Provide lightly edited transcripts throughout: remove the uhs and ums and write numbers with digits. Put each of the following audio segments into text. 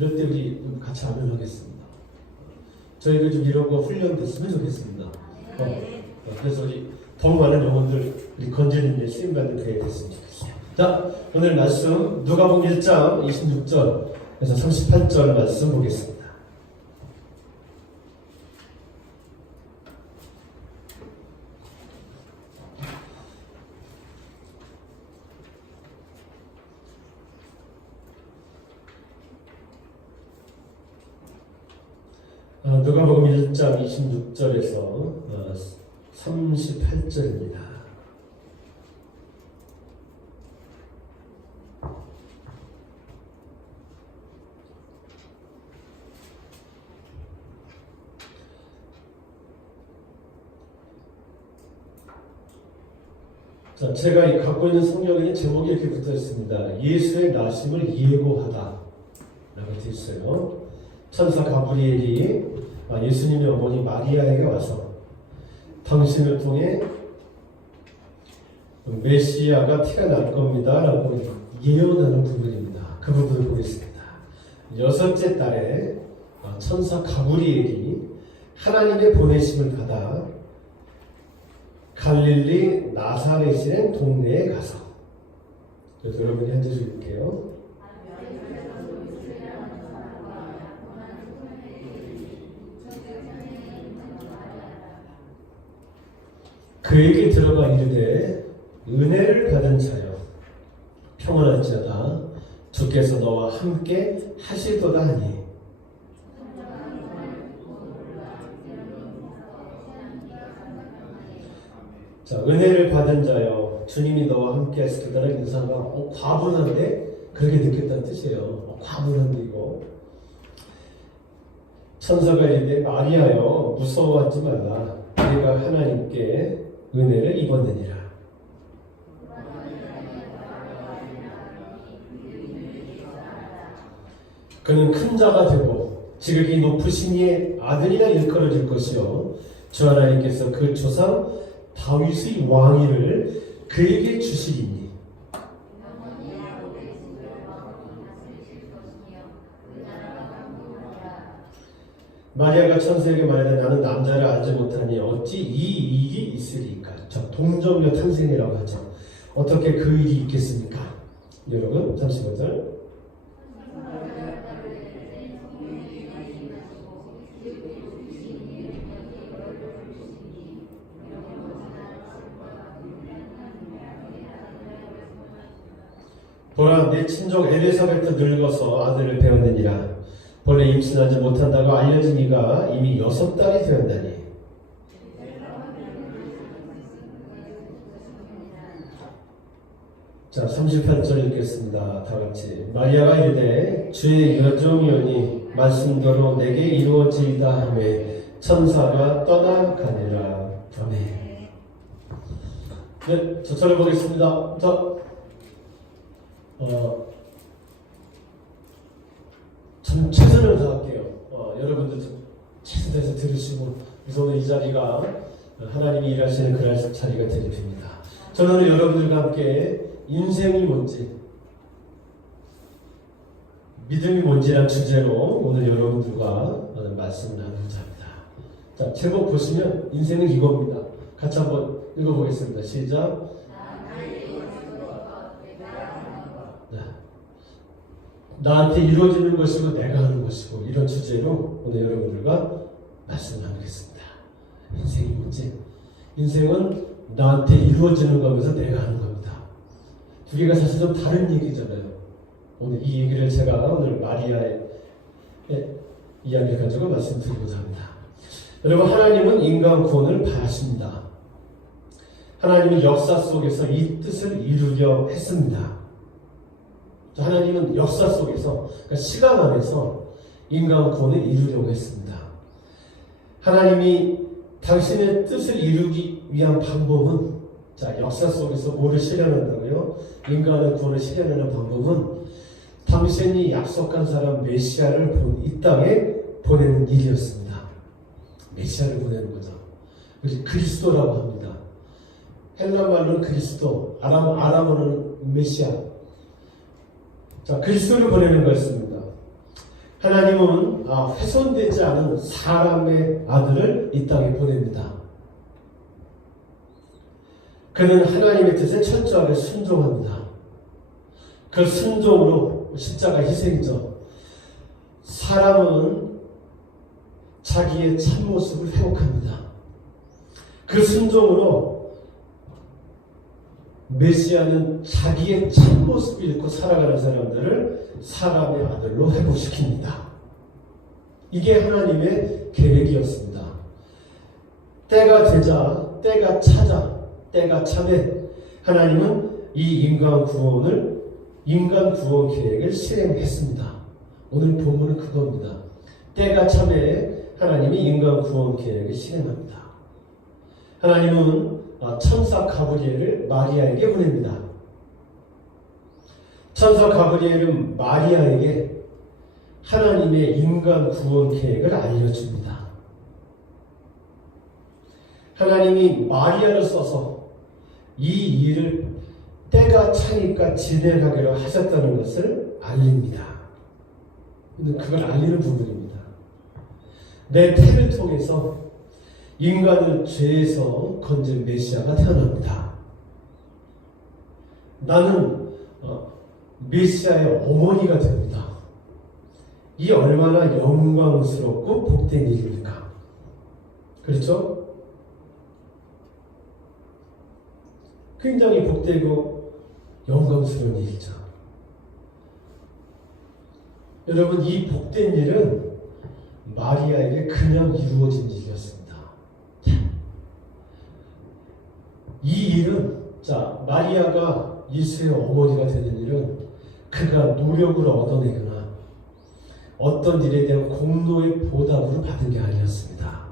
이럴 때 우리 같이 아멘하겠습니다. 저희가 좀 이런 거 훈련됐으면 좋겠습니다. 그래서 우리 더 많은 영혼들 우리 건지는 일 쓰임받는 교회 됐으면 좋겠어요. 자, 오늘 말씀 누가복음 1장 26절에서 38절 말씀 보겠습니다. 누가복음 1장 26절에서 38절입니다. 자, 제가 갖고 있는 성경에는 제목이 이렇게 붙어 있습니다. 예수의 나심을 예고하다 라고 되어 있어요. 천사 가브리엘이 예수님의 어머니 마리아에게 와서 당신을 통해 메시아가 태어날 겁니다 라고 예언하는 부분입니다. 그 부분을 보겠습니다. 6째 달에 천사 가브리엘이 하나님의 보내심을 받아 갈릴리 나사렛이라는 동네에 가서, 그래서 여러분이 한 절 읽을게요. 그에게 들어가 이르되 은혜를 받은 자여 평안할지어다 주께서 너와 함께 하시도다 하니. 자, 은혜를 받은 자여 주님이 너와 함께 하시도다라는 인사가 과분한데 그렇게 느꼈다는 뜻이에요. 과분한데 이거 천사가 이르되 마리아여 무서워하지 말라 네가 하나님께 은혜를 입었느니라. 그는 큰 자가 되고 지극히 높으신 이의 아들이라 일컬어질 것이요 주 하나님께서 그 조상 다윗의 왕위를 그에게 주시리니. 마리아가 천사에게 말하되 나는 남자를 알지 못하니 어찌 이 일이 있으리까. 동정녀 탄생이라고 하죠. 어떻게 그 일이 있겠습니까? 여러분 35절. 보라 내 친족 엘리사벳도 늙어서 아들을 배웠느니라. 본래 임신하지 못한다고 알려진 이가 이미 6달이 되었나니. 자, 38절 읽겠습니다. 다같이. 마리아가 이르되 주의 여종이오니 말씀대로 내게 이루어지이다 하며 천사가 떠나가니라. 아멘. 네, 저차례 보겠습니다. 자, 참 최선을 다할게요. 여러분들 최선 다해서 들으시고, 그래서 오늘 이 자리가 하나님이 일하시는 그날 자리가 되게 됩니다. 저는 오늘 여러분들과 함께 인생이 뭔지, 믿음이 뭔지라는 주제로 오늘 여러분들과 말씀을 나누고자 합니다. 자, 제목 보시면 인생은 이겁니다. 같이 한번 읽어보겠습니다. 시작. 나한테 이루어지는 것이고 내가 하는 것이고, 이런 주제로 오늘 여러분들과 말씀을 나누겠습니다. 인생이 뭔지. 인생은 나한테 이루어지는 거면서 내가 하는 겁니다. 두 개가 사실 좀 다른 얘기잖아요. 오늘 이 얘기를 제가 오늘 마리아의 이야기를 가지고 말씀드리고자 합니다. 여러분, 하나님은 인간 구원을 바라십니다. 하나님은 역사 속에서 이 뜻을 이루려 했습니다. 하나님은 역사 속에서, 그러니까 시간 안에서 인간 구원을 이루려고 했습니다. 하나님이 당신의 뜻을 이루기 위한 방법은, 자, 역사 속에서 뭐를 실현한다고요? 인간의 구원을 실현하는 방법은 당신이 약속한 사람 메시아를 이 땅에 보내는 일이었습니다. 메시아를 보내는 거죠. 그리스도라고 합니다. 헬라 말로는 그리스도, 아람어는 메시아. 자, 그리스도를 보내는 것입니다. 하나님은 훼손되지 않은 사람의 아들을 이 땅에 보냅니다. 그는 하나님의 뜻에 철저하게 순종합니다. 그 순종으로 십자가 희생이죠. 사람은 자기의 참모습을 회복합니다. 그 순종으로 메시아는 자기의 참모습을 잃고 살아가는 사람들을 사람의 아들로 회복시킵니다. 이게 하나님의 계획이었습니다. 때가 되자, 때가 차자, 때가 차매 하나님은 이 인간 구원 계획을 실행했습니다. 오늘 본문은 그겁니다. 때가 차매 하나님이 인간 구원 계획을 실행합니다. 하나님은 천사 가브리엘을 마리아에게 보냅니다. 천사 가브리엘은 마리아에게 하나님의 인간 구원 계획을 알려줍니다. 하나님이 마리아를 써서 이 일을 때가 차니까 진행하기로 하셨다는 것을 알립니다. 그걸 알리는 부분입니다. 내 태를 통해서 인간을 죄에서 건진 메시아가 태어납니다. 나는 메시아의 어머니가 됩니다. 이 얼마나 영광스럽고 복된 일입니까? 그렇죠? 굉장히 복되고 영광스러운 일이죠. 여러분, 이 복된 일은 마리아에게 그냥 이루어진 일이었습니다. 이 일은, 마리아가 예수의 어머니가 되는 일은 그가 노력을 얻어내거나 어떤 일에 대한 공로의 보답으로 받은 게 아니었습니다.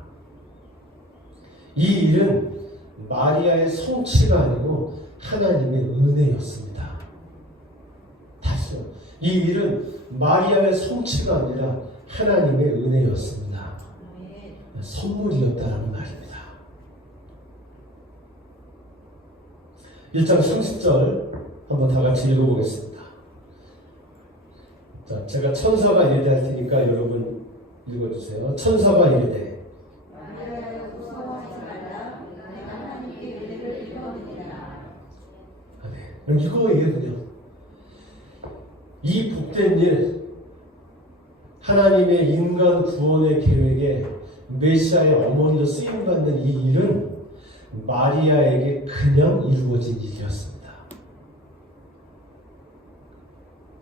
이 일은 마리아의 성취가 아니고 하나님의 은혜였습니다. 다시요. 이 일은 마리아의 성취가 아니라 하나님의 은혜였습니다. 선물이었다라는 말입니다. 1장 30절 한번 다 같이 읽어보겠습니다. 자, 제가 천사가 이르되 할 테니까 여러분 읽어주세요. 천사가 이르되 그럼 이거예요, 그냥. 이 복된 일, 하나님의 인간 구원의 계획에 메시아의 어머니로 쓰임받는 이 일은 마리아에게 그냥 이루어진 일이었습니다.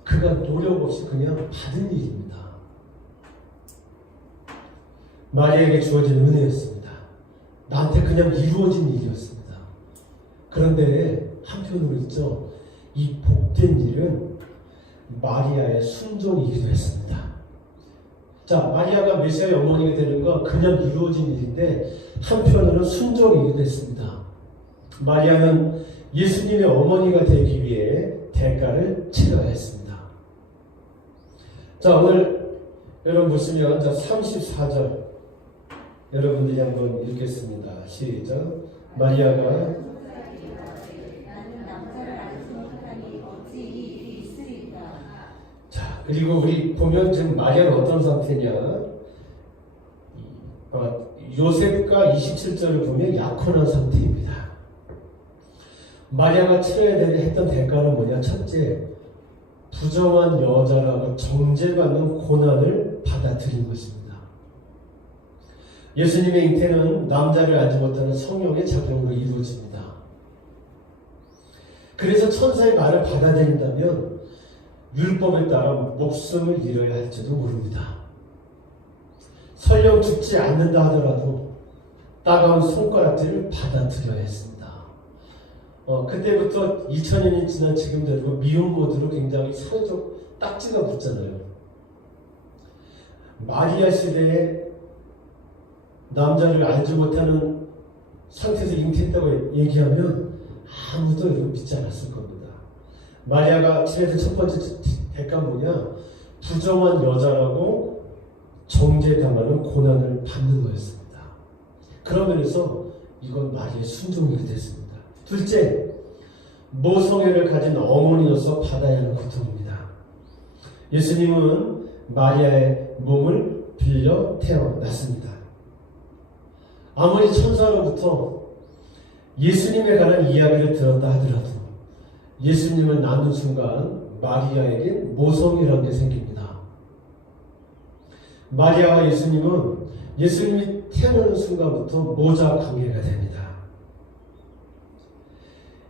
그가 노력 없이 그냥 받은 일입니다. 마리아에게 주어진 은혜였습니다. 나한테 그냥 이루어진 일이었습니다. 그런데 한편으로 있죠. 이 복된 일은 마리아의 순종이기도 했습니다. 자, 마리아가 메시아의 어머니가 되는 건 그냥 이루어진 일인데 한편으로는 순종이기도 했습니다. 마리아는 예수님의 어머니가 되기 위해 대가를 치러야 했습니다. 자, 오늘 여러분 보시면 34절 여러분들이 한번 읽겠습니다. 시작. 마리아가 그리고 우리 보면 지금 마리아는 어떤 상태냐? 요셉과 27절을 보면 약혼한 상태입니다. 마리아가 치러야 되는 했던 대가는 뭐냐? 첫째, 부정한 여자라고 정죄받는 고난을 받아들인 것입니다. 예수님의 잉태는 남자를 알지 못하는 성령의 작용으로 이루어집니다. 그래서 천사의 말을 받아들인다면 율법에 따라 목숨을 잃어야 할지도 모릅니다. 설령 죽지 않는다 하더라도 따가운 손가락질을 받아들여야 했습니다. 그때부터 2000년이 지난 지금도 미혼 모드로 굉장히 사회적 딱지가 붙잖아요. 마리아 시대에 남자를 알지 못하는 상태에서 잉태했다고 얘기하면 아무도 이걸 믿지 않았을 겁니다. 마리아가 치러진 첫 번째 대가는 뭐냐? 부정한 여자라고 정죄당하는 고난을 받는 거였습니다. 그런 면에서 이건 마리아의 순종이 됐습니다. 둘째, 모성애를 가진 어머니로서 받아야 하는 고통입니다. 예수님은 마리아의 몸을 빌려 태어났습니다. 아무리 천사로부터 예수님에 관한 이야기를 들었다 하더라도 예수님을 낳는 순간 마리아에게 모성이라는 게 생깁니다. 마리아와 예수님은 예수님이 태어나는 순간부터 모자 관계가 됩니다.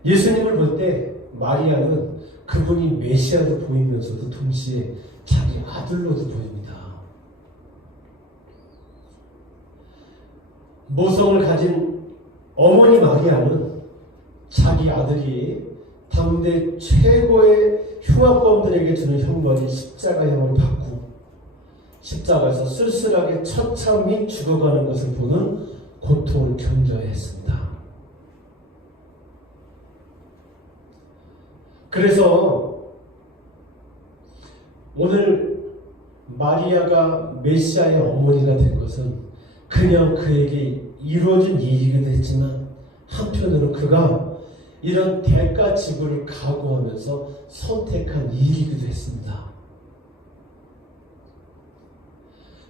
예수님을 볼 때 마리아는 그분이 메시아로 보이면서도 동시에 자기 아들로도 보입니다. 모성을 가진 어머니 마리아는 자기 아들이 당대 최고의 흉악범들에게 주는 형벌이 십자가형을 받고 십자가에서 쓸쓸하게 처참히 죽어가는 것을 보는 고통을 견뎌야 했습니다. 그래서 오늘 마리아가 메시아의 어머니가 된 것은 그냥 그에게 이루어진 일이기도 했지만 한편으로는 그가 이런 대가 지불을 각오하면서 선택한 일이기도 했습니다.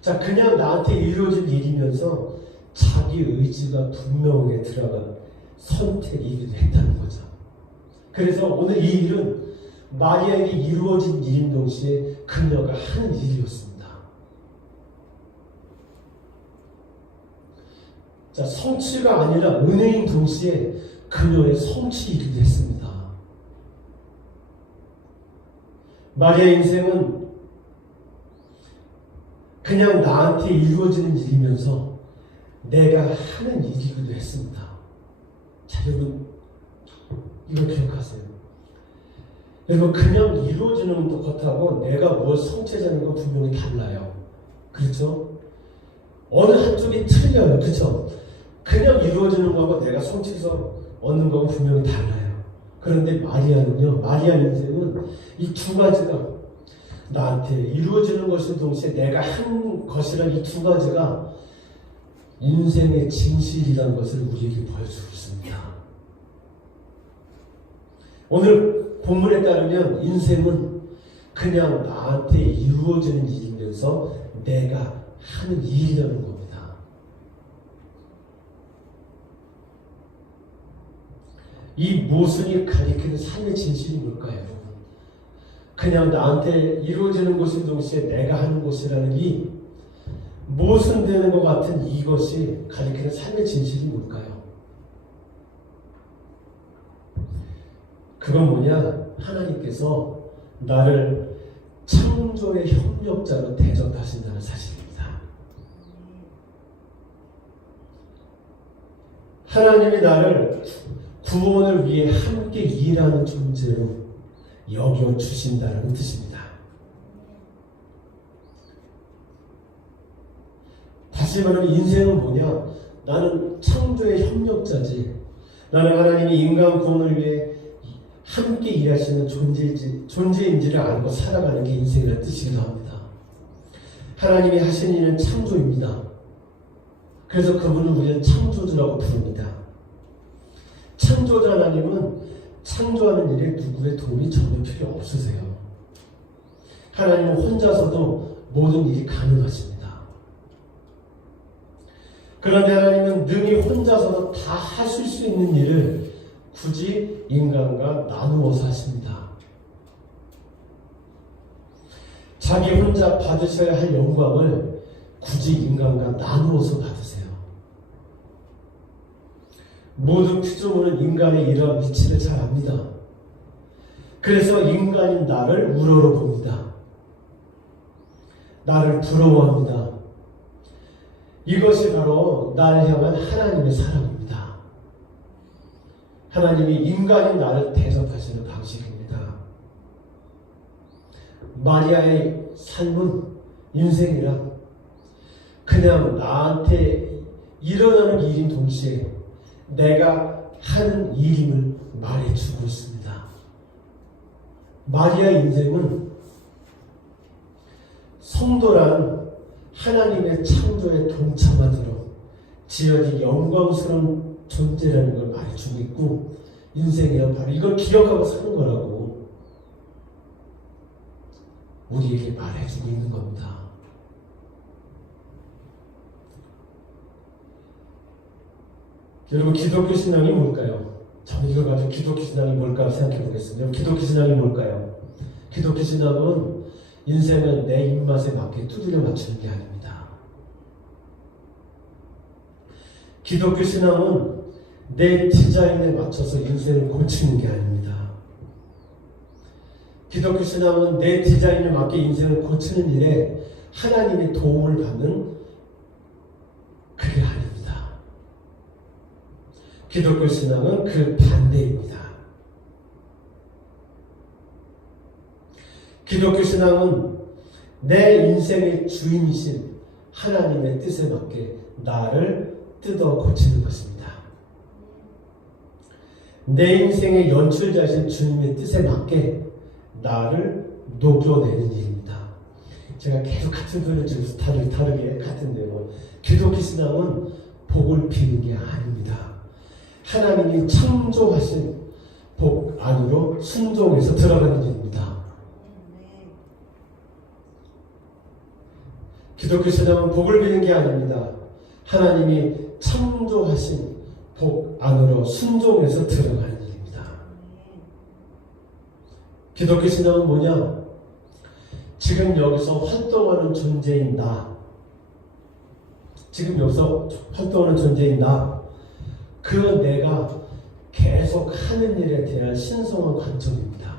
자, 그냥 나한테 이루어진 일이면서 자기 의지가 분명하게 들어간 선택이기도 했다는 거죠. 그래서 오늘 이 일은 마리아에게 이루어진 일인 동시에 그녀가 하는 일이었습니다. 자, 성취가 아니라 은혜인 동시에 그녀의 성취이기도 했습니다. 마리아의 인생은 그냥 나한테 이루어지는 일이면서 내가 하는 일이기도 했습니다. 자, 여러분 이걸 기억하세요. 여러분 그냥 이루어지는 것하고 내가 뭘 성취하는 건 분명히 달라요. 그렇죠? 어느 한쪽이 틀려요. 그렇죠? 그냥 이루어지는 거하고 내가 성취해서 얻는 건 분명히 달라요. 그런데 마리아는요, 마리아 인생은 이 두 가지가 나한테 이루어지는 것인 동시에 내가 한 것이란 이 두 가지가 인생의 진실이라는 것을 우리에게 보여주고 있습니다. 오늘 본문에 따르면 인생은 그냥 나한테 이루어지는 일이면서 내가 하는 일이라는 겁니다. 이 모순이 가리키는 삶의 진실이 뭘까요, 여러분? 그냥 나한테 이루어지는 것인 동시에 내가 하는 것이라는 이 모순되는 것 같은 이것이 가리키는 삶의 진실이 뭘까요? 그건 뭐냐? 하나님께서 나를 창조의 협력자로 대접하신다는 사실입니다. 하나님이 나를 구원을 위해 함께 일하는 존재로 여겨주신다는 뜻입니다. 다시 말하면 인생은 뭐냐? 나는 창조의 협력자지. 나는 하나님이 인간 구원을 위해 함께 일하시는 존재인지를 알고 살아가는 게 인생이라는 뜻이기도 합니다. 하나님이 하신 일은 창조입니다. 그래서 그분은 우리는 창조주라고 부릅니다. 창조자 하나님은 창조하는 일에 누구의 도움이 전혀 필요 없으세요. 하나님은 혼자서도 모든 일이 가능하십니다. 그런데 하나님은 능히 혼자서도 다 하실 수 있는 일을 굳이 인간과 나누어서 하십니다. 자기 혼자 받으셔야 할 영광을 굳이 인간과 나누어서 받으세요. 모든 피조물은 인간의 이러한 위치를 잘 압니다. 그래서 인간인 나를 우러러 봅니다. 나를 부러워합니다. 이것이 바로 나를 향한 하나님의 사랑입니다. 하나님이 인간인 나를 대접하시는 방식입니다. 마리아의 삶은 인생이란 그냥 나한테 일어나는 일인 동시에 내가 하는 일임을 말해주고 있습니다. 마리아의 인생은 성도란 하나님의 창조에 동참하도록 지어진 영광스러운 존재라는 걸 말해주고 있고, 인생이란 바로 이걸 기억하고 사는 거라고 우리에게 말해주고 있는 겁니다. 여러분, 기독교 신앙이 뭘까요? 저는 이걸 가지고 기독교 신앙이 뭘까 생각해 보겠습니다. 기독교 신앙이 뭘까요? 기독교 신앙은 인생은 내 입맛에 맞게 두드려 맞추는 게 아닙니다. 기독교 신앙은 내 디자인에 맞춰서 인생을 고치는 게 아닙니다. 기독교 신앙은 내 디자인에 맞게 인생을 고치는 일에 하나님의 도움을 받는 그게 아닙니다. 기독교 신앙은 그 반대입니다. 기독교 신앙은 내 인생의 주인이신 하나님의 뜻에 맞게 나를 뜯어 고치는 것입니다. 내 인생의 연출자이신 주님의 뜻에 맞게 나를 녹여내는 일입니다. 제가 계속 같은 표현을 지금 다르게 같은 내용을, 기독교 신앙은 복을 비는 게 아닙니다. 하나님이 창조하신 복 안으로 순종해서 들어가는 일입니다. 기독교 신앙은 복을 비는 게 아닙니다. 하나님이 창조하신 복 안으로 순종해서 들어가는 일입니다. 기독교 신앙은 뭐냐? 지금 여기서 활동하는 존재인 나, 지금 여기서 활동하는 존재인 나, 그 내가 계속 하는 일에 대한 신성한 관점입니다.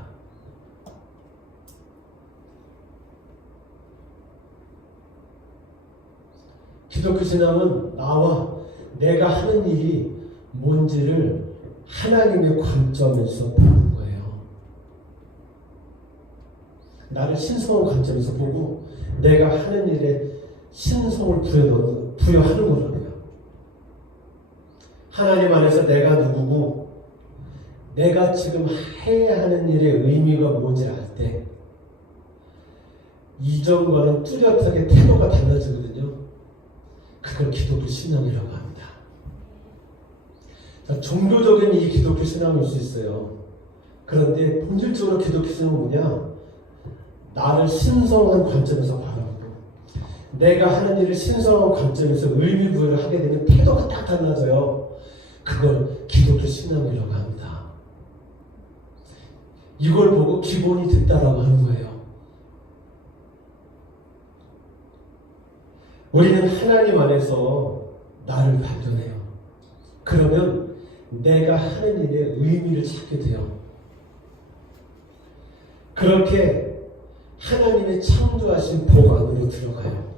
기독교 신앙은 나와 내가 하는 일이 뭔지를 하나님의 관점에서 보는 거예요. 나를 신성한 관점에서 보고 내가 하는 일에 신성을 부여하는 거라고요. 하나님 안에서 내가 누구고 내가 지금 해야 하는 일의 의미가 뭔지 알 때 이전과는 뚜렷하게 태도가 달라지거든요. 그걸 기독교 신앙이라고 합니다. 자, 종교적인 이 기독교 신앙일 수 있어요. 그런데 본질적으로 기독교 신앙은 뭐냐? 나를 신성한 관점에서 바라보고 내가 하는 일을 신성한 관점에서 의미 부여를 하게 되면 태도가 딱 달라져요. 그걸 기독교 신앙이라고 합니다. 이걸 보고 기본이 됐다라고 하는 거예요. 우리는 하나님 안에서 나를 발견해요. 그러면 내가 하는 일에 의미를 찾게 돼요. 그렇게 하나님의 창조하신 복 안으로 들어가요.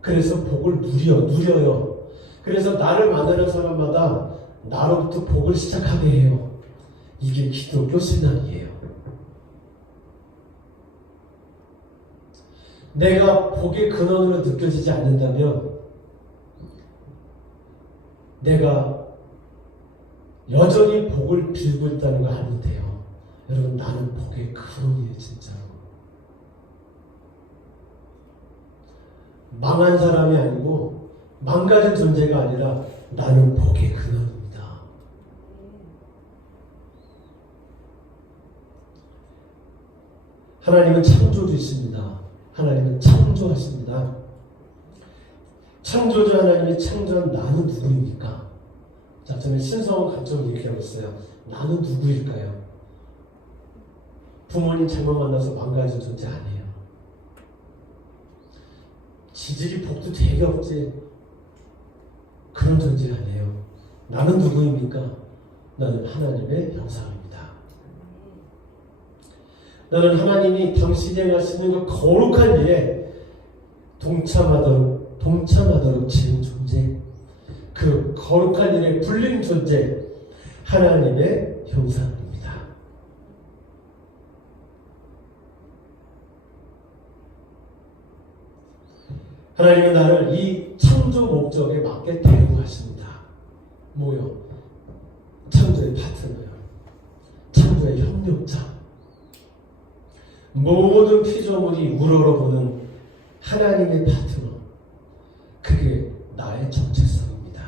그래서 복을 누려요. 그래서 나를 만나는 사람마다 나로부터 복을 시작하게 해요. 이게 기독교 신앙이에요. 내가 복의 근원으로 느껴지지 않는다면 내가 여전히 복을 빌고 있다는 걸 알면 돼요. 여러분, 나는 복의 근원이에요. 진짜로. 망한 사람이 아니고 망가진 존재가 아니라 나는 복의 근원입니다. 하나님은 창조주이십니다. 하나님은 창조하십니다. 창조주 하나님이 창조한 나는 누구입니까? 자, 저는 신성한 관점을 얘기하고 있어요. 나는 누구일까요? 부모님 잘못 만나서 망가진 존재 아니에요. 지질이 복도 되게 없지. 그런 존재 아니에요. 나는 누구입니까? 나는 하나님의 형상입니다. 나는 하나님이 당신이 행하시는 그 거룩한 일에 동참하도록 지은 존재, 그 거룩한 일에 불린 존재, 하나님의 형상입니다. 하나님은 나를 이 창조 목적에 맞게 데리고 가십니다. 뭐요? 창조의 파트너요. 창조의 협력자. 모든 피조물이 우러러보는 하나님의 파트너. 그게 나의 정체성입니다.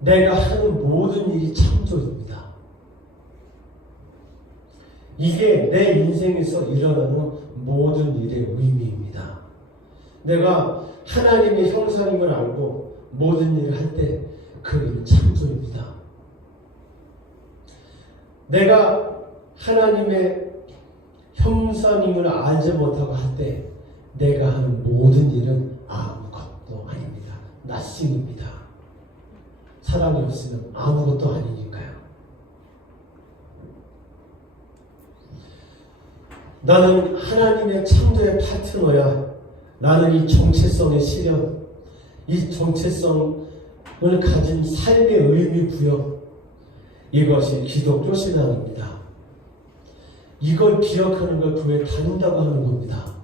내가 하는 모든 일이 창조입니다. 이게 내 인생에서 일어나는 모든 일의 의미입니다. 내가 하나님의 형상임을 알고 모든 일을 할 때 그 일은 창조입니다. 내가 하나님의 형상임을 알지 못하고 할 때 내가 하는 모든 일은 아무것도 아닙니다. 나싱입니다. 사랑이 없으면 아무것도 아니니까요. 나는 하나님의 창조의 파트너야. 나는 이 정체성의 실현, 이 정체성을 가진 삶의 의미 부여, 이것이 기독교 신앙입니다. 이걸 기억하는 걸 교회에 다닌다고 하는 겁니다.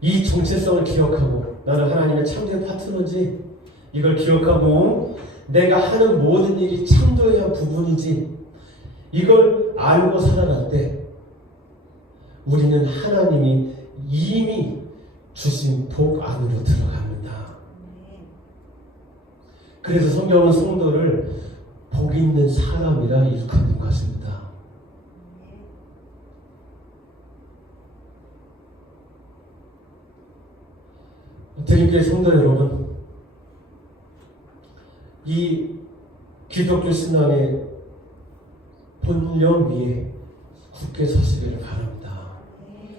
이 정체성을 기억하고 나는 하나님의 창조의 파트너지, 이걸 기억하고 내가 하는 모든 일이 창조의 한 부분이지, 이걸 알고 살아갈 때 우리는 하나님이 이미 주신 복 안으로 들어갑니다. 그래서 성경은 성도를 복 있는 사람이라 일컫는 것입니다. 드림교회 성도 여러분, 이 기독교 신앙의 본령 위에 굳게 서시기를 바랍니다.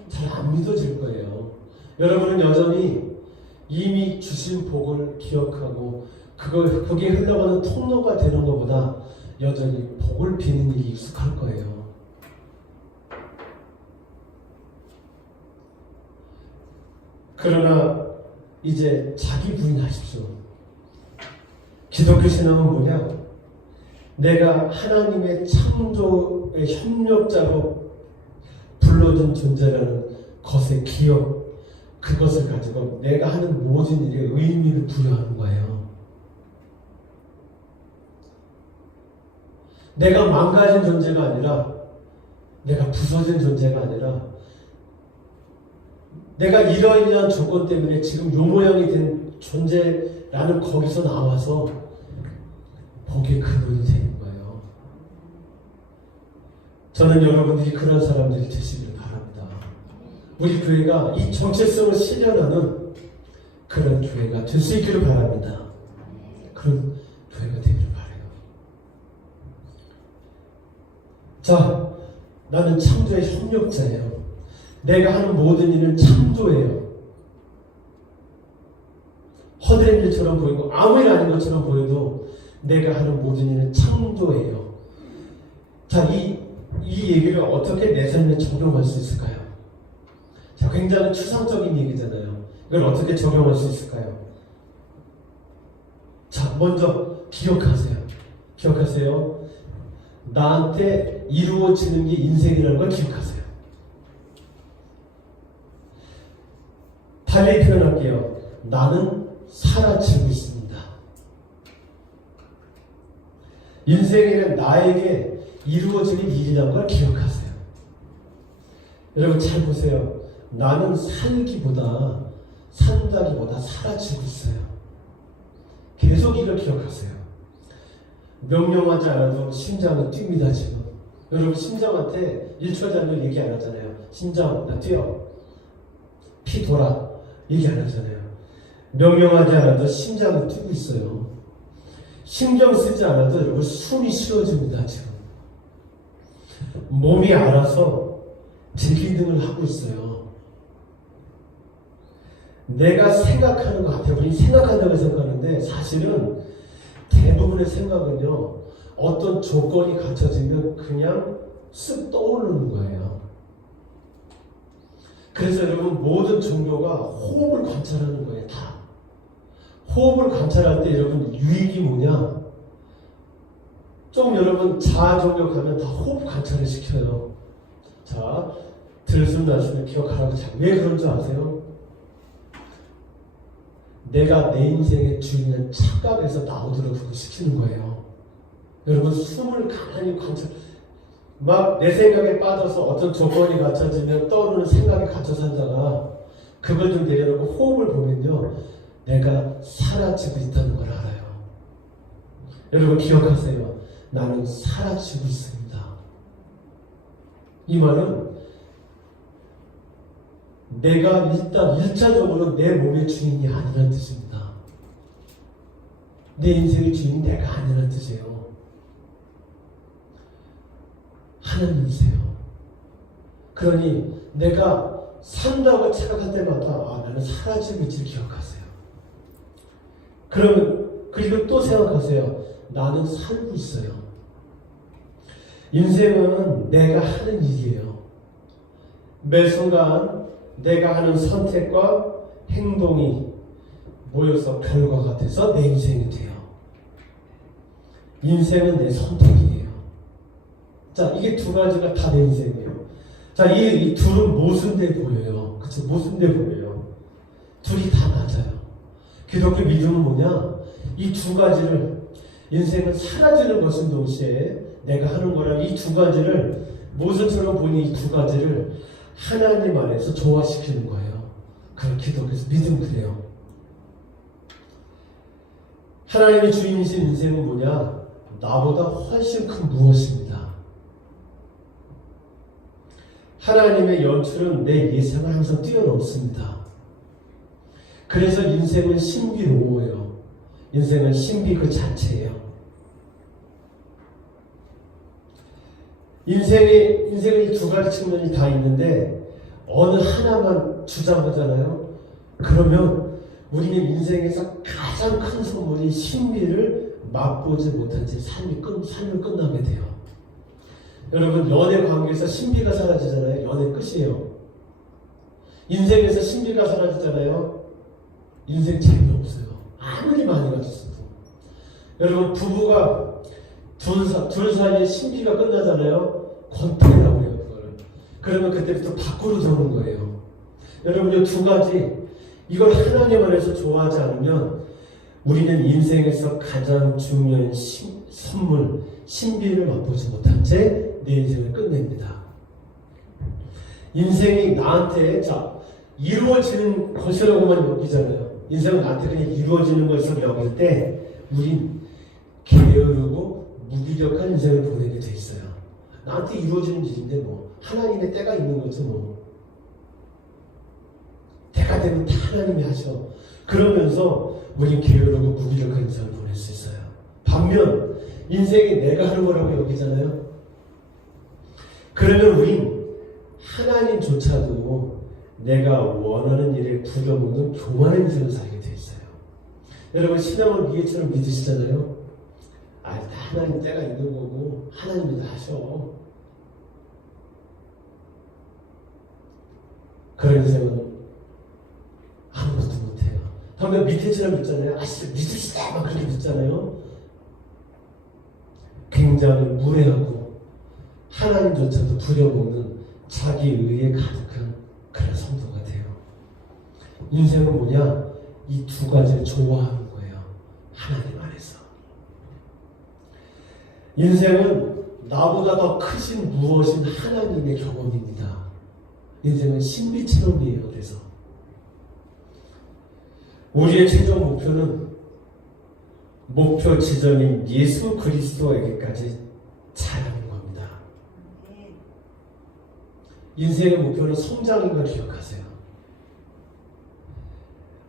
잘 안 믿어질 거예요. 여러분은 여전히 이미 주신 복을 기억하고 그게 흘러가는 통로가 되는 것보다 여전히 복을 비는 일이 익숙할 거예요. 그러나 이제 자기 부인하십시오. 기독교 신앙은 뭐냐? 내가 하나님의 창조의 협력자로 불러준 존재라는 것의 기억, 그것을 가지고 내가 하는 모든 일에 의미를 부여하는 거예요. 내가 망가진 존재가 아니라, 내가 부서진 존재가 아니라, 내가 이러이러한 조건 때문에 지금 요 모양이 된 존재라는 거기서 나와서 복의 근원이 되는 거예요. 저는 여러분들이 그런 사람들이 되시기를 바랍니다. 우리 교회가 이 정체성을 실현하는 그런 교회가 될 수 있기를 바랍니다. 그런 교회가 되기를 바라요. 자, 나는 창조의 협력자예요. 내가 하는 모든 일은 창조예요. 허드렛 일처럼 보이고 아무 일 아닌 것처럼 보여도 내가 하는 모든 일은 창조예요. 자, 이 얘기를 어떻게 내 삶에 적용할 수 있을까요? 자, 굉장히 추상적인 얘기잖아요. 이걸 어떻게 적용할 수 있을까요? 자, 먼저 기억하세요. 기억하세요. 나한테 이루어지는 게 인생이라는 걸 기억하세요. 달리 표현할게요. 나는 사라지고 있습니다. 인생에는 나에게 이루어지는 일이라는 걸 기억하세요. 여러분 잘 보세요. 나는 산다기보다 사라지고 있어요. 계속 이걸 기억하세요. 명령하지 않아도 심장은 뜁니다. 지금 여러분 심장한테 1초 전에 얘기 안 하잖아요. 심장 나 뛰어, 피 돌아, 얘기 안 하잖아요. 명령하지 않아도 심장은 뛰고 있어요. 신경 쓰지 않아도 여러분 숨이 쉬어집니다. 지금 몸이 알아서 제 기능을 하고 있어요. 내가 생각하는 것 같아요. 우리 생각한다고 생각하는데 사실은 대부분의 생각은요, 어떤 조건이 갖춰지면 그냥 쓱 떠오르는 거예요. 그래서 여러분 모든 종교가 호흡을 관찰하는 거예요. 다 호흡을 관찰할 때 여러분 유익이 뭐냐, 좀 여러분 자아 종교 가면 다 호흡 관찰을 시켜요. 자, 들숨 날숨을 기억하라고. 왜 그런 줄 아세요? 내가 내 인생의 주인을 착각해서 나오도록 그걸 시키는 거예요. 여러분 숨을 가만히 관찰, 막 내 생각에 빠져서 어떤 조건이 갖춰지면 떠오르는 생각에 갇혀 살다가 그걸 좀 내려놓고 호흡을 보면요, 내가 사라지고 있다는 걸 알아요. 여러분 기억하세요. 나는 사라지고 있습니다. 이 말은 내가 일단 1차적으로 내 몸의 주인이 아니란 뜻입니다. 내 인생의 주인이 내가 아니란 뜻이에요. 하나님이세요. 그러니 내가 산다고 생각할 때마다 나는 사라질 위치를 기억하세요. 그리고 또 생각하세요. 나는 살고 있어요. 인생은 내가 하는 일이에요. 매 순간 내가 하는 선택과 행동이 모여서 결과가 돼서 내 인생이 돼요. 인생은 내 선택이에요. 자, 이게 두 가지가 다 내 인생이에요. 자, 이 둘은 모순돼 보여요. 그쵸? 모순돼 보여요. 둘이 다 맞아요. 기독교 믿음은 뭐냐? 이 두 가지를, 인생은 사라지는 것은 동시에 내가 하는 거랑 이 두 가지를, 모순처럼 보이는 이 두 가지를 하나님 안에서 조화시키는 거예요. 그걸 기독교에서 믿음 그래요. 하나님의 주인이신 인생은 뭐냐? 나보다 훨씬 큰 무엇입니다. 하나님의 연출은 내 예상을 항상 뛰어넘습니다. 그래서 인생은 신비로워요. 인생은 신비 그 자체예요. 인생의 이 두 가지 측면이 다 있는데 어느 하나만 주장하잖아요. 그러면 우리는 인생에서 가장 큰 선물인 신비를 맛보지 못한 채 삶을 끝나게 돼요. 여러분, 연애 관계에서 신비가 사라지잖아요. 연애 끝이에요. 인생에서 신비가 사라지잖아요. 인생 재미없어요. 아무리 많이 가졌어도. 여러분, 부부가 둘 사이에 신비가 끝나잖아요. 권태라고 해요, 그거를. 그러면 그때부터 밖으로 도는 거예요. 여러분, 이 두 가지, 이걸 하나님 안에서 좋아하지 않으면 우리는 인생에서 가장 중요한 선물, 신비를 맛보지 못한 채 내 인생을 끝냅니다. 인생이 나한테 이루어지는 것이라고만 여기잖아요. 인생은 나한테 그냥 이루어지는 것으로 여길 때 우린 게으르고 무기력한 인생을 보내게 돼 있어요. 나한테 이루어지는 일인데 뭐 하나님의 때가 있는 거죠 뭐. 때가 되면 다 하나님이 하셔. 그러면서 우린 게으르고 무기력한 인생을 보낼 수 있어요. 반면 인생이 내가 하는 거라고 여기잖아요. 그러면 우린 하나님조차도 내가 원하는 일에 부려먹는 교만한 인생을 살게 돼 있어요. 여러분, 신앙을 위에처럼 믿으시잖아요. 하나님 때가 있는 거고 하나님이 다 하셔. 그런 인생은 아무것도 못해요. 다음에 밑에처럼 믿잖아요. 믿으시다 막 그렇게 믿잖아요. 굉장히 무례하고 하나님조차도 부려먹는 자기 의에 가득한 그런 성도가 돼요. 인생은 뭐냐? 이 두 가지를 좋아하는 거예요. 하나님 안에서. 인생은 나보다 더 크신 무엇인 하나님의 경험입니다. 인생은 신비 체험이에요. 그래서 우리의 최종 목표 지점인 예수 그리스도에게까지 자라는 겁니다. 인생의 목표는 성장인 걸 기억하세요.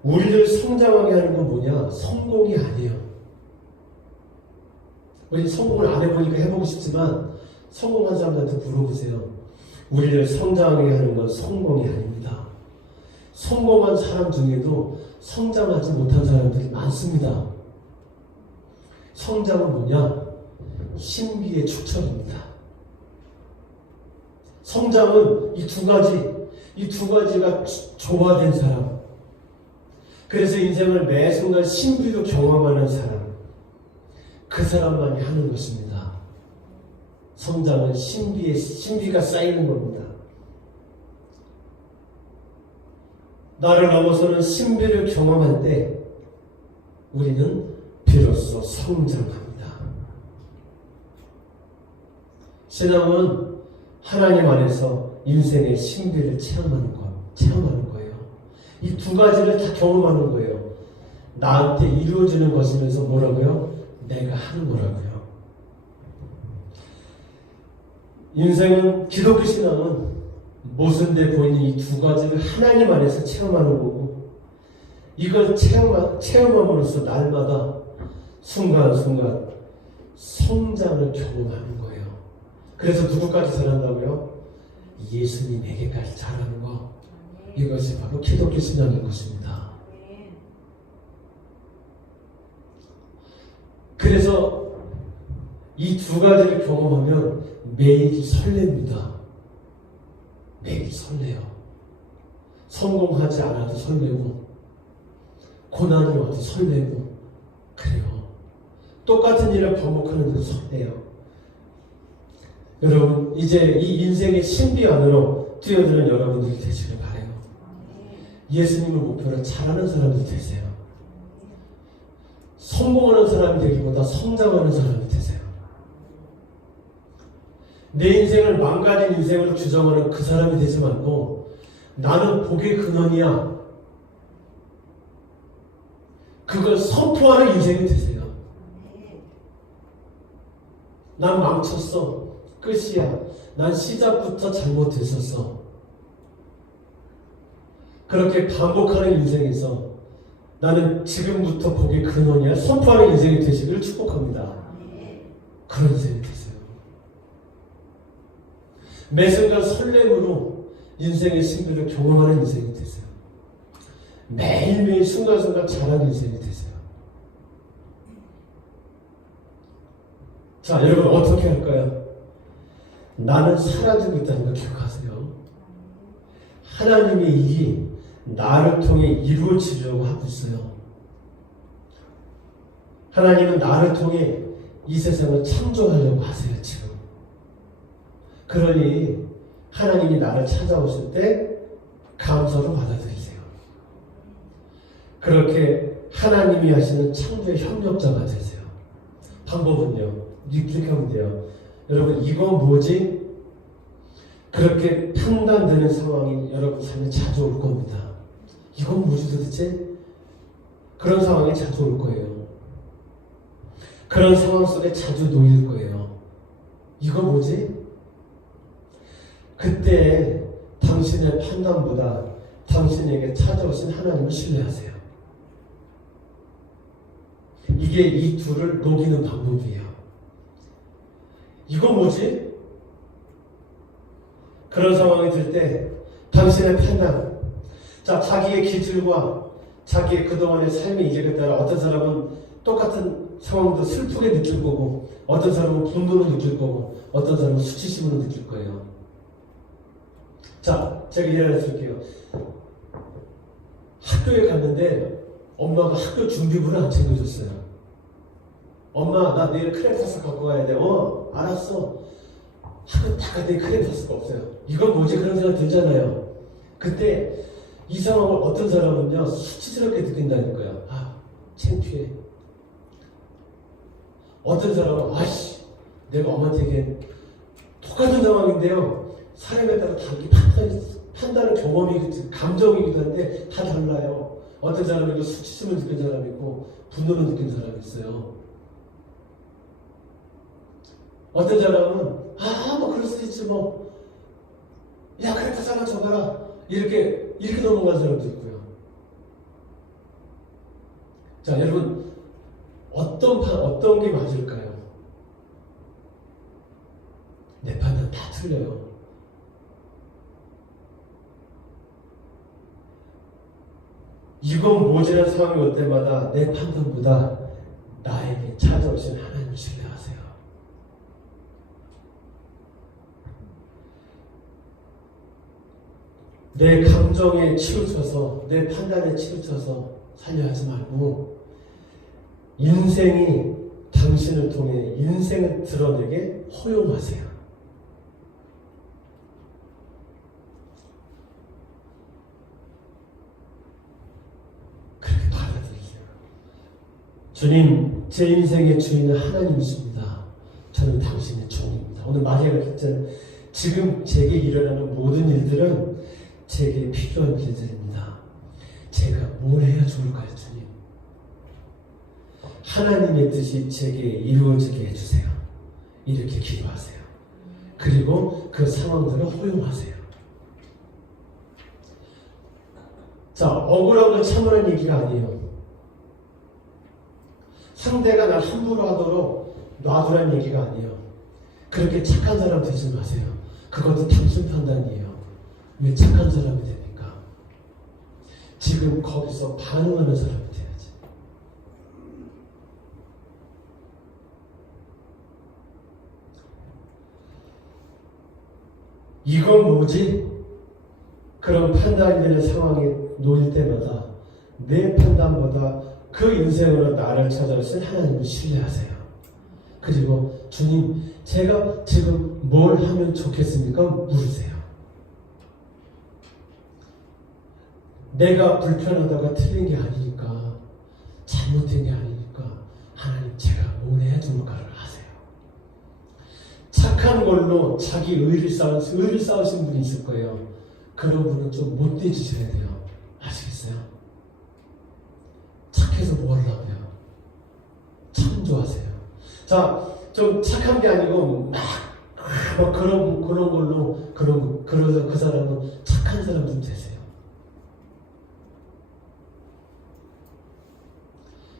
우리를 성장하게 하는 건 뭐냐? 성공이 아니에요. 우리 성공을 안 해보니까 해보고 싶지만 성공한 사람들한테 물어보세요. 우리를 성장하게 하는 건 성공이 아닙니다. 성공한 사람 중에도 성장하지 못한 사람들이 많습니다. 성장은 뭐냐? 신비의 축적입니다. 성장은 이 두 가지가 조화된 사람. 그래서 인생을 매 순간 신비로 경험하는 사람. 그 사람만이 하는 것입니다. 성장은 신비가 쌓이는 겁니다. 나를 넘어서는 신비를 경험할 때 우리는 비로소 성장합니다. 신앙은 하나님 안에서 인생의 신비를 체험하는 거예요. 이 두 가지를 다 경험하는 거예요. 나한테 이루어지는 것이면서 뭐라고요? 내가 하는 거라고요. 인생은, 기독교 신앙은 모순돼 보이는 이 두 가지를 하나님 안에서 체험하는 거고, 이걸 체험함으로써 날마다 순간순간 성장을 경험하는 거예요. 그래서 누구까지 자란다고요? 예수님에게까지 자라는 거. 이것이 바로 기독교 신앙인 것입니다. 그래서 이 두 가지를 경험하면 매일 설렙니다. 매일 설레요. 성공하지 않아도 설레고, 고난이 와도 설레고, 그래요. 똑같은 일을 반복하는데도 설레요. 여러분, 이제 이 인생의 신비 안으로 뛰어드는 여러분들이 되시길 바라요. 예수님을 목표로 잘하는 사람들이 되세요. 성공하는 사람이 되기보다 성장하는 사람이 되세요. 내 인생을 망가진 인생으로 규정하는 그 사람이 되지 말고, 나는 복의 근원이야, 그걸 선포하는 인생이 되세요. 난 망쳤어, 끝이야, 난 시작부터 잘못했었어. 그렇게 반복하는 인생에서 나는 지금부터 복의 근원이야 선포하는 인생이 되시기를 축복합니다. 그런 인생이 되세요. 매 순간 설렘으로 인생의 신비를 경험하는 인생이 되세요. 매일매일 순간순간 잘하는 인생이 되세요. 자, 여러분 어떻게 할까요? 나는 사라지고 있다는 걸 기억하세요. 하나님의 일이 나를 통해 이루어지려고 하고 있어요. 하나님은 나를 통해 이 세상을 창조하려고 하세요, 지금. 그러니 하나님이 나를 찾아오실 때 감사로 받아들이세요. 그렇게 하나님이 하시는 창조의 협력자가 되세요. 방법은요, 이렇게 하면 돼요. 여러분, 이건 뭐지? 그렇게 판단되는 상황이 여러분 삶에 자주 올 겁니다. 이건 뭐지 도대체? 그런 상황이 자주 올 거예요. 그런 상황 속에 자주 놓일 거예요. 이건 뭐지? 그때 당신의 판단보다 당신에게 찾아오신 하나님을 신뢰하세요. 이게 이 둘을 녹이는 방법이에요. 이건 뭐지? 그런 상황이 들 때 당신의 판단, 자, 자기의 기질과 자기의 그동안의 삶의 이력에 따라 어떤 사람은 똑같은 상황도 슬프게 느낄 거고, 어떤 사람은 분노로 느낄 거고, 어떤 사람은 수치심으로 느낄 거예요. 자, 제가 예를 들게요. 학교에 갔는데 엄마가 학교 준비물을 안 챙겨줬어요. 엄마, 나 내일 크레파스 갖고 가야 돼. 알았어. 학교 다 갔더니 크레파스가 없어요. 이건 뭐지? 그런 생각 들잖아요. 그때 이 상황을 어떤 사람은요, 수치스럽게 느낀다니까요. 창피해. 어떤 사람은, 내가 엄마한테 이게 똑같은 상황인데요, 사람에 따라 다르게 판단은 경험이기도, 감정이기도 한데 다 달라요. 어떤 사람은 이거 수치심을 느낀 사람이 있고 분노를 느낀 사람이 있어요. 어떤 사람은 뭐 그럴 수도 있지 뭐, 야 그래 그 사람 줘봐라, 이렇게 넘어간 사람도 있고요. 자, 여러분 어떤 게 맞을까요? 내 판단 다 틀려요. 이건 모자란 상황이 올 때마다 내 판단보다 나에게 찾아오신 하나님을 신뢰하세요. 내 감정에 치우쳐서, 내 판단에 치우쳐서 살려 하지 말고, 인생이 당신을 통해 인생을 드러내게 허용하세요. 그렇게 받아들이세요. 주님, 제 인생의 주인은 하나님이십니다. 저는 당신의 종입니다. 오늘 마리아가 그랬잖아요. 지금 제게 일어나는 모든 일들은 제게 필요한 일들입니다. 제가 뭘 해야 좋을까요, 주님? 하나님의 뜻이 제게 이루어지게 해주세요. 이렇게 기도하세요. 그리고 그 상황들을 허용하세요. 자, 억울한 걸 참으라는 얘기가 아니에요. 상대가 날 함부로 하도록 놔두라는 얘기가 아니에요. 그렇게 착한 사람 되지 마세요. 그것도 당신 판단이에요. 왜 착한 사람이 됩니까? 지금 거기서 반응하는 사람이 돼야지. 이건 뭐지? 그런 판단이 되는 상황에 놓일 때마다 내 판단보다 그 인생으로 나를 찾아오신 하나님을 신뢰하세요. 그리고 주님, 제가 지금 뭘 하면 좋겠습니까? 물으세요. 내가 불편하다가 틀린 게 아니니까, 잘못된 게 아니니까 하나님, 제가 뭘 해야 좋을까를 하세요. 착한 걸로 자기 의를 쌓으신 분이 있을 거예요. 그런 분은 좀 못돼지셔야 돼요. 아시겠어요? 착해서 뭘 하고요? 참조하세요. 자, 좀 착한 게 아니고 막 그런 걸로 그러서 그 사람은 착한 사람 좀 되세요.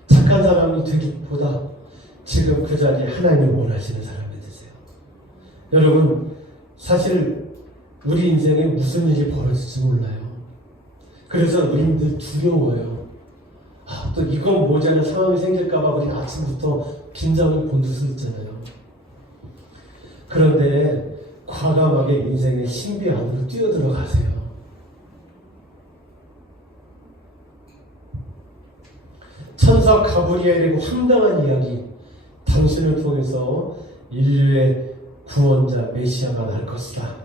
착한 사람이 되기보다 지금 그 자리에 하나님을 원하시는 사람이 되세요. 여러분, 사실 우리 인생에 무슨 일이 벌어질지 몰라요. 그래서 우리들 두려워요. 또 이건 모자는 상황이 생길까봐 우리 아침부터 긴장을 곤두서있잖아요. 그런데 과감하게 인생의 신비 안으로 뛰어들어가세요. 천사 가브리엘의 황당한 이야기, 당신을 통해서 인류의 구원자 메시아가 날 것이다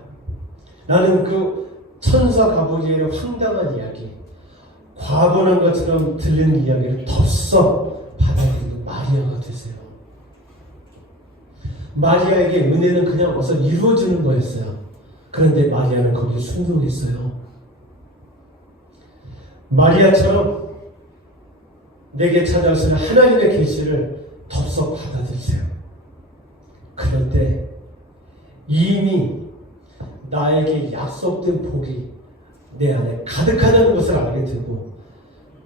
라는 그 천사 가브리엘의 황당한 이야기, 과거난 것처럼 들리는 이야기를 덥석 받아들이는 마리아가 되세요. 마리아에게 은혜는 그냥 어서 이루어지는 거였어요. 그런데 마리아는 거기에 순종했어요. 마리아처럼 내게 찾아오시는 하나님의 계시를 덥석 받아들이세요. 그럴 때 이미 나에게 약속된 복이 내 안에 가득하다는 것을 알게 되고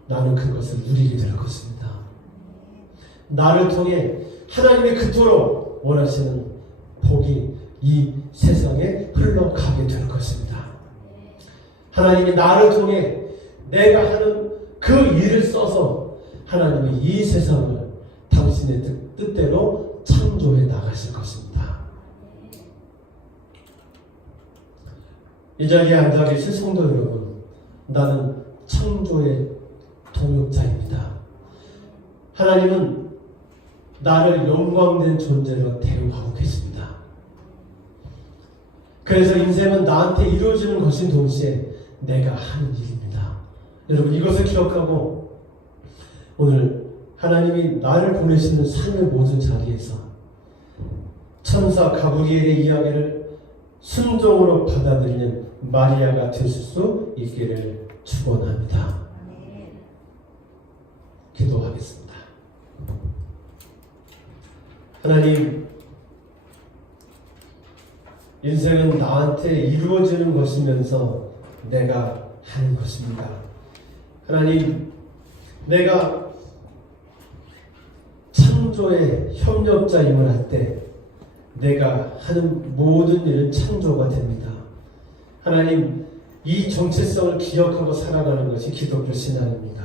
나는 그것을 누리게 될 것입니다. 나를 통해 하나님이 그토록 원하시는 복이 이 세상에 흘러가게 될 것입니다. 하나님이 나를 통해 내가 하는 그 일을 써서 하나님이 이 세상을 당신의 뜻대로 창조해 나가실 것입니다. 이 자리에 앉아 계신 성도 여러분, 나는 창조의 동역자입니다. 하나님은 나를 영광된 존재로 대우하고 계십니다. 그래서 인생은 나한테 이루어지는 것인 동시에 내가 하는 일입니다. 여러분, 이것을 기억하고 오늘 하나님이 나를 보내시는 삶의 모든 자리에서 천사 가브리엘의 이야기를 순종으로 받아들이는 마리아가 되실 수 있기를 축원합니다. 기도하겠습니다. 하나님, 인생은 나한테 이루어지는 것이면서 내가 하는 것입니다. 하나님, 내가 창조의 협력자임을 할 때 내가 하는 모든 일은 창조가 됩니다. 하나님, 이 정체성을 기억하고 살아가는 것이 기독교 신앙입니다.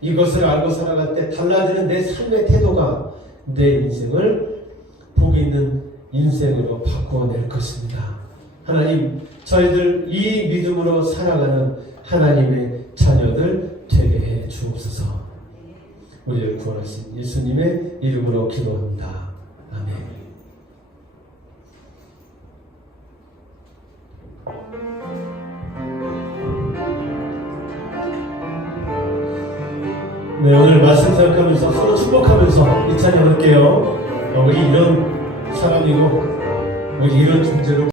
이것을 알고 살아갈 때 달라지는 내 삶의 태도가 내 인생을 복 있는 인생으로 바꿔낼 것입니다. 하나님, 저희들 이 믿음으로 살아가는 하나님의 자녀들 되게 해 주옵소서. 우리를 구원하신 예수님의 이름으로 기도합니다. 아멘. 네, 오늘 말씀 생각하면서 서로 축복하면서 이 찬양 할게요. 우리 이런 사람이고 우리 이런 존재로